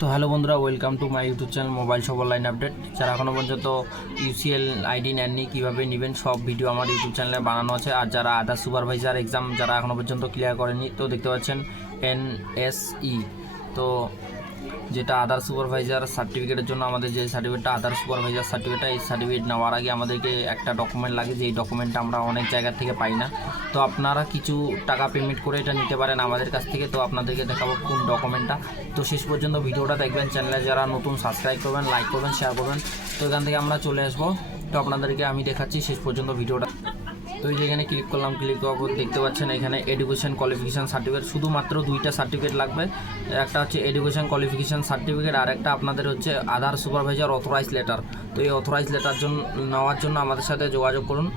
তো হ্যালো বন্ধুরা, welcome to my YouTube channel mobile সব অনলাইন আপডেট। যারা এখনও পর্যন্ত ইউসিএল আইডি নেননি, কীভাবে নেবেন সব ভিডিও আমার ইউটিউব চ্যানেলে বানানো আছে। আর যারা আদার সুপারভাইজার এক্সাম যারা এখনও পর্যন্ত ক্লিয়ার করেনি, তো দেখতে পাচ্ছেন এনএসই, তো যেটা আদার সুপারভাইজার সার্টিফিকেটের জন্য আমাদের যে সার্টিফিকেটটা আদার সুপারভাইজার সার্টিফিকেট, এই সার্টিফিকেট নেওয়ার আগে আমাদেরকে একটা ডকুমেন্ট লাগে, যে এই ডকুমেন্টটা আমরা অনেক জায়গা থেকে পাই না। তো আপনারা কিছু টাকা পেমেন্ট করে এটা নিতে পারেন আমাদের কাছ থেকে। তো আপনাদেরকে দেখাবো কোন ডকুমেন্টটা। তো শেষ পর্যন্ত ভিডিওটা দেখবেন, চ্যানেলে যারা নতুন সাবস্ক্রাইব করবেন, লাইক করবেন, শেয়ার করবেন। তো এখান থেকে আমরা চলে আসবো, তো আপনাদেরকে আমি দেখাচ্ছি শেষ পর্যন্ত ভিডিওটা। তো এই যেখানে ক্লিক করলাম, ক্লিক করার পর দেখতে পাচ্ছেন এখানে এডুকেশন কোয়ালিফিকেশান সার্টিফিকেট, শুধুমাত্র দুইটা সার্টিফিকেট লাগবে। একটা হচ্ছে এডুকেশন কোয়ালিফিকেশান সার্টিফিকেট, আর একটা আপনাদের হচ্ছে আদার সুপারভাইজার অথরাইজ লেটার। তো এই অথরাইজ লেটার নেওয়ার জন্য আমাদের সাথে যোগাযোগ করুন।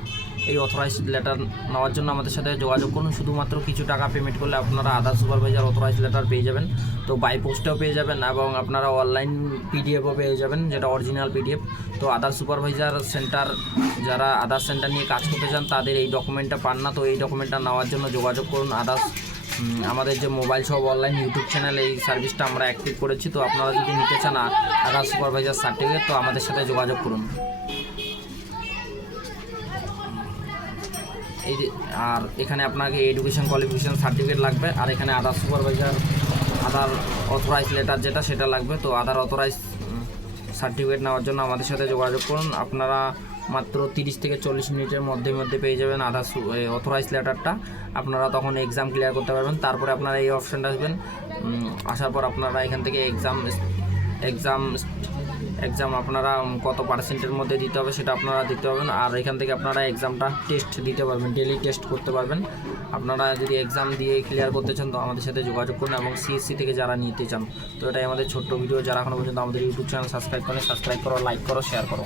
এই অথরাইজ লেটার নেওয়ার জন্য আমাদের সাথে যোগাযোগ করুন। শুধুমাত্র কিছু টাকা পেমেন্ট করলে আপনারা আদার সুপারভাইজার অথরাইজ লেটার পেয়ে যাবেন। তো বাই পোস্টেও পেয়ে যাবেন এবং আপনারা অনলাইন পিডিএফও পেয়ে যাবেন, যেটা অরিজিনাল পিডিএফ। তো আদার সুপারভাইজার সেন্টার, যারা আদার সেন্টার নিয়ে কাজ করতে চান তাদের এই ডকুমেন্টটা পান না। তো এই ডকুমেন্টটা নেওয়ার জন্য যোগাযোগ করুন। আমাদের যে মোবাইল সব অনলাইন ইউটিউব চ্যানেল, এই সার্ভিসটা আমরা অ্যাক্টিভ করেছি। তো আপনারা যদি নিতে চান আদার সুপারভাইজার সার্টিফিকেট, তো আমাদের সাথে যোগাযোগ করুন। আর এখানে আপনাকে এডুকেশন কোয়ালিফিকেশান সার্টিফিকেট লাগবে, আর এখানে আদার সুপারভাইজার আদার অথরাইজ লেটার যেটা সেটা লাগবে। তো আদার অথরাইজ সার্টিফিকেট নেওয়ার জন্য আমাদের সাথে যোগাযোগ করুন। আপনারা মাত্র 30 থেকে 40 মিনিটের মধ্যে পেয়ে যাবেন আদার অথরাইজ লেটারটা। আপনারা তখন এক্সাম ক্লিয়ার করতে পারবেন। তারপরে আপনারা এই অপশানটা আসবেন, আসার পর আপনারা এখান থেকে এক্সাম আপনারা কত পার্সেন্টের মধ্যে দিতে হবে সেটা আপনারা দিতে পারবেন। আর এখান থেকে আপনারা এক্সামটা টেস্ট দিতে পারবেন, ডেলি টেস্ট করতে পারবেন। আপনারা যদি এক্সাম দিয়ে ক্লিয়ার করতে চান তো আমাদের সাথে যোগাযোগ করুন, এবং সিএসসি থেকে যারা নিতে চান। তো এটাই আমাদের ছোট্ট ভিডিও। যারা এখনও পর্যন্ত আমাদের ইউটিউব চ্যানেল সাবস্ক্রাইব করেন, সাবস্ক্রাইব করো, লাইক করো, শেয়ার করো।